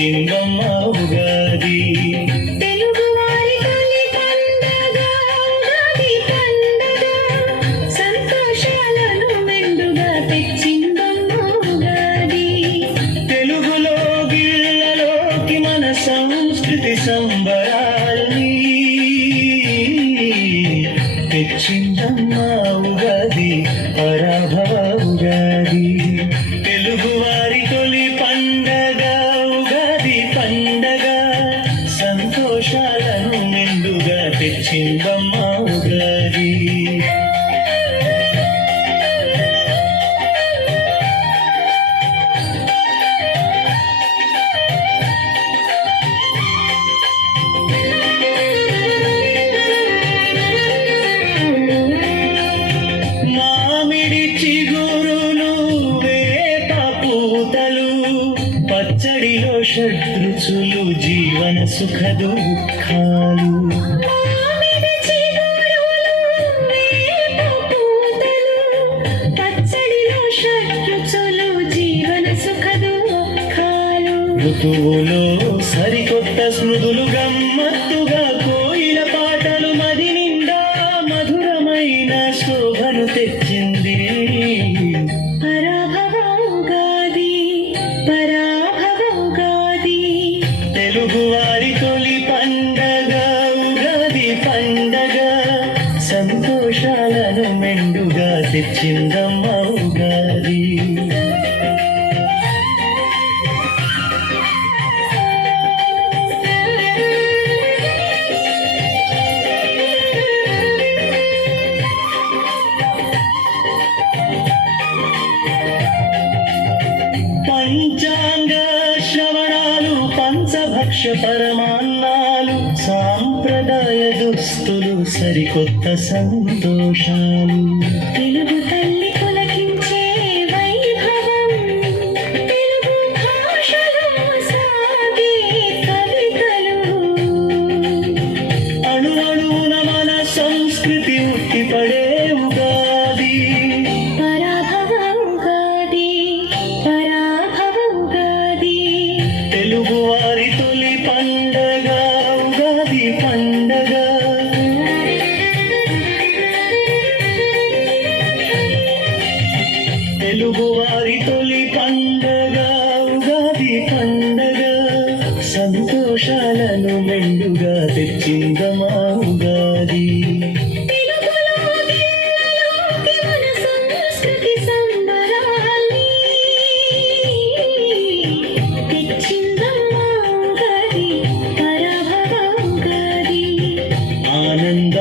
తెచ్చిందమ్మ ఉగాది. తెలుగువారి తొలి పండగ ఉగాది పండగ, సంతోషాలను మెండుగా తెచ్చిందమ్మ ఉగాది. తెలుగులో గిళ్ళలోకి మన సంస్కృతి సంబరాల్ని తెచ్చిందమ్మ ఉగాది, పరాభవ ఉగాది. తెలుగువారి తొలి పండగ ఉగాది పండగ, సంతోషాలను మెండుగా తెచ్చిందమ్మ ఉగాది. మామిడి చిగురులు, వేప పూతలు, పచ్చడిలో షడ్రుచులు, జీవన సుఖ దుఃఖాలు. మామిడి చిగురులు, వేప పూతలు, పచ్చడిలో షడ్రుచులు, జీవన సుఖ దుఃఖాలు. ఋతువులో సరికొత్త స్మృతులు, గమ్మత్తుగా కోయిల పాటలు, మది నిండా మధురమైన శోభను తెచ్చింది. పరాభవ ఉగాది, పరాభవ ఉగాది. తెలుగువారి తొలి పండగ ఉగాది పండగ, సంతోషాలను మెండుగా తెచ్చిందమ్మ ఉగాది. పంచాంగ శ్రవణాలు, పంచభక్ష పరమాన్నాలు, సాంప్రదాయ దుస్తులు, సరికొత్త సంతోషాలు. తెలుగు తల్లి పులకించే వైభవం, తెలుగు భాషలో సాగే కవితలు. అణు అణువున మన సంస్కృతి ఉట్టిపడే ఉగాది. పరాభవ ఉగాది, పరాభవ ఉగాది. తెలుగువారి తొలి పండగ ఉగాది పండగ, తెలుగువారి తొలి పండగ ఉగాది పండగ, సంతోషాలను మెండుగా తెచ్చిందమా ఉగాది. తెలుగులో గిళ్ళలోకి మన సంస్కృతి సంబరాల్ని తెచ్చిందమ్మ ఉగాది, పరాభవ ఉగాది. ఆనంద